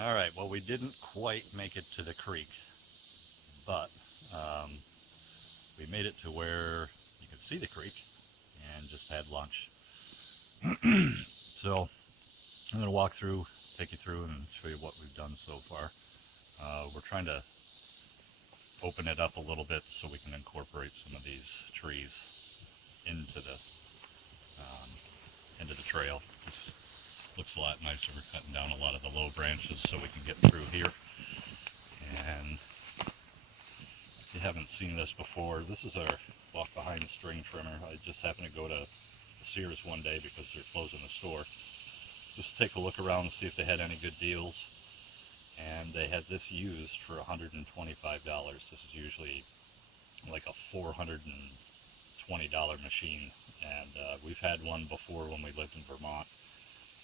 All right, well, we didn't quite make it to the creek, but um, we made it to where you could see the creek and just had lunch. So I'm going to walk through, take you through, and show you what we've done so far. We're trying to open it up a little bit so we can incorporate some of these trees into the um, trail. This looks a lot nicer. We're cutting down a lot of the low branches so we can get through here. And if you haven't seen this before, this is our walk behind string trimmer. I just happened to go to Sears one day because they're closing the store. Just take a look around and see if they had any good deals. And they had this used for $125. This is usually like a $420 machine. And we've had one before when we lived in Vermont.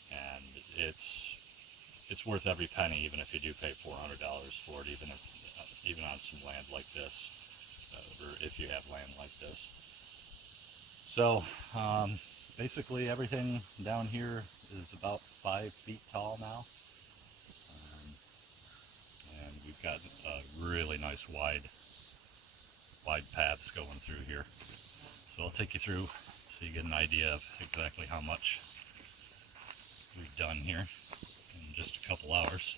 And it's worth every penny, even if you do pay $400 for it, even on some land like this, or if you have land like this. So basically everything down here is about 5 feet tall now, and we've got really nice wide paths going through here. So I'll take you through so you get an idea of exactly how much we've done here in just a couple hours.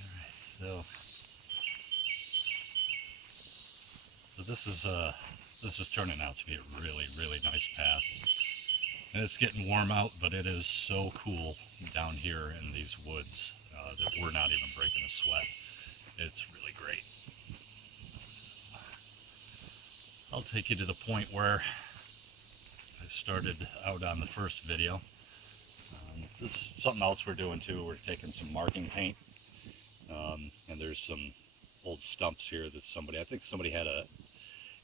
Alright, so this is turning out to be a really nice path. And it's getting warm out, but it is so cool down here in these woods that we're not even breaking a sweat. It's really great. I'll take you to the point where I started out on the first video. This is something else we're doing too. We're taking some marking paint, and there's some old stumps here that I think somebody had a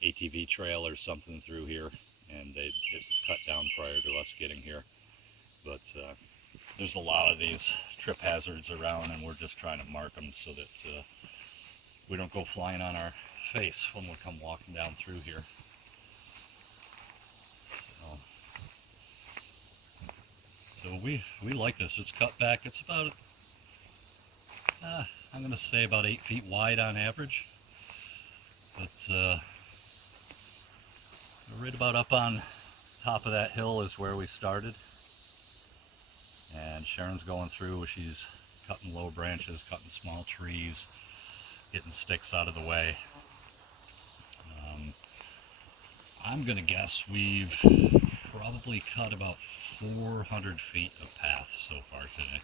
ATV trail or something through here, and it was cut down prior to us getting here. But there's a lot of these trip hazards around, and we're just trying to mark them so that we don't go flying on our face when we come walking down through here. So we like this. It's cut back. It's about, I'm going to say about 8 feet wide on average. But right about up on top of that hill is where we started. And Sharon's going through. She's cutting low branches, cutting small trees, getting sticks out of the way. I'm going to guess we've probably cut about 400 feet of path so far today.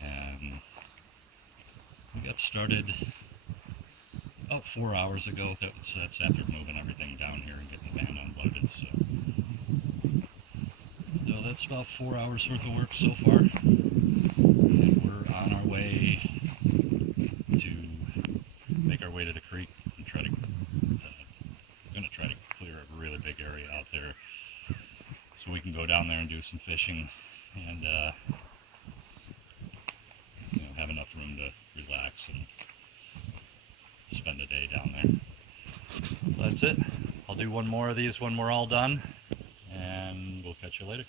And we got started about 4 hours ago. That's after moving everything down here and getting the van unloaded. So that's about 4 hours worth of work so far. And we're on our way to make our way to the creek and try to we're going to try to clear a really big area out there so we can go down there and do some fishing and have enough room to relax and spend a day down there. So that's it. I'll do one more of these when we're all done, and we'll catch you later.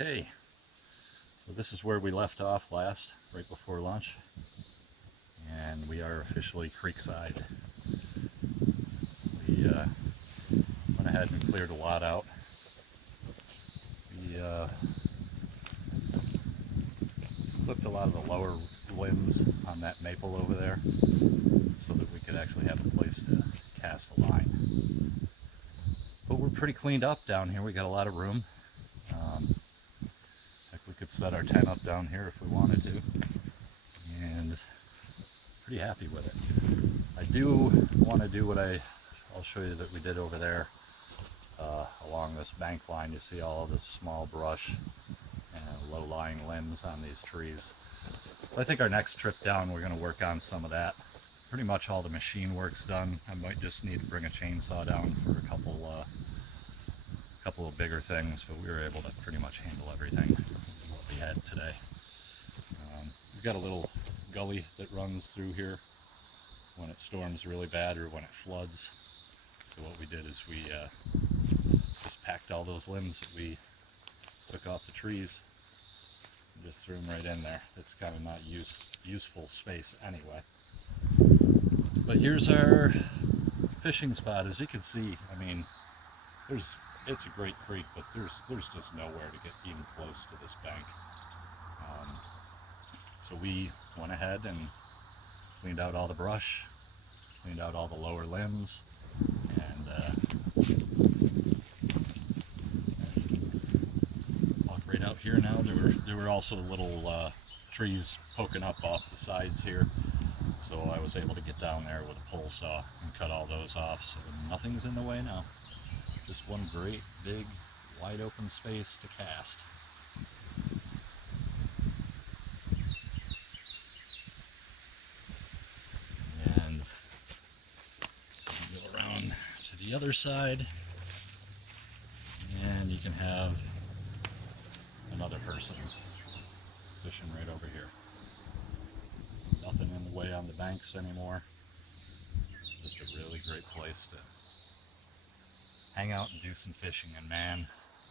Okay, so this is where we left off last, right before lunch, and we are officially creekside. We went ahead and cleared a lot out. We clipped a lot of the lower limbs on that maple over there so that we could actually have a place to cast a line. But we're pretty cleaned up down here. We got a lot of room. We could set our tent up down here if we wanted to, and pretty pretty happy with it. I do want to do what I'll show you that we did over there along this bank line. You see all of this small brush and low-lying limbs on these trees. I think our next trip down we're going to work on some of that. Pretty much all the machine work's done. I might just need to bring a chainsaw down for a couple of bigger things, but we were able to pretty much handle everything what we had today. We've got a little gully that runs through here when it storms really bad or when it floods. So what we did is we just packed all those limbs that we took off the trees and just threw them right in there. It's kind of not useful space anyway. But here's our fishing spot. As you can see, I mean, it's a great creek, but there's just nowhere to get even close to this bank. So we went ahead and cleaned out all the brush, cleaned out all the lower limbs, and walk right out here now. There were also little trees poking up off the sides here, so I was able to get down there with a pole saw and cut all those off, so nothing's in the way now. Just one great big wide open space to cast. And go around to the other side, and you can have another person fishing right over here. Nothing in the way on the banks anymore. Just a really great place to hang out and do some fishing, and man,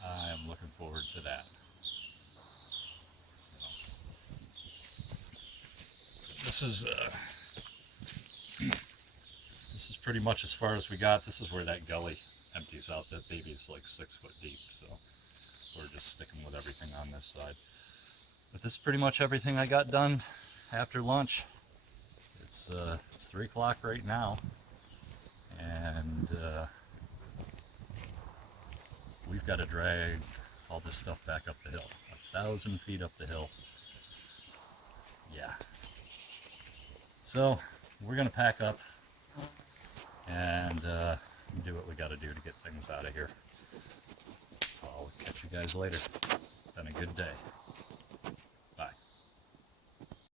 I am looking forward to that. This is pretty much as far as we got. This is where that gully empties out. That baby's like 6 foot deep, so we're just sticking with everything on this side. But this is pretty much everything I got done after lunch. It's 3 o'clock right now, and we've got to drag all this stuff back up the hill, 1,000 feet up the hill. Yeah. So we're gonna pack up and do what we got to do to get things out of here. I'll catch you guys later. Been a good day.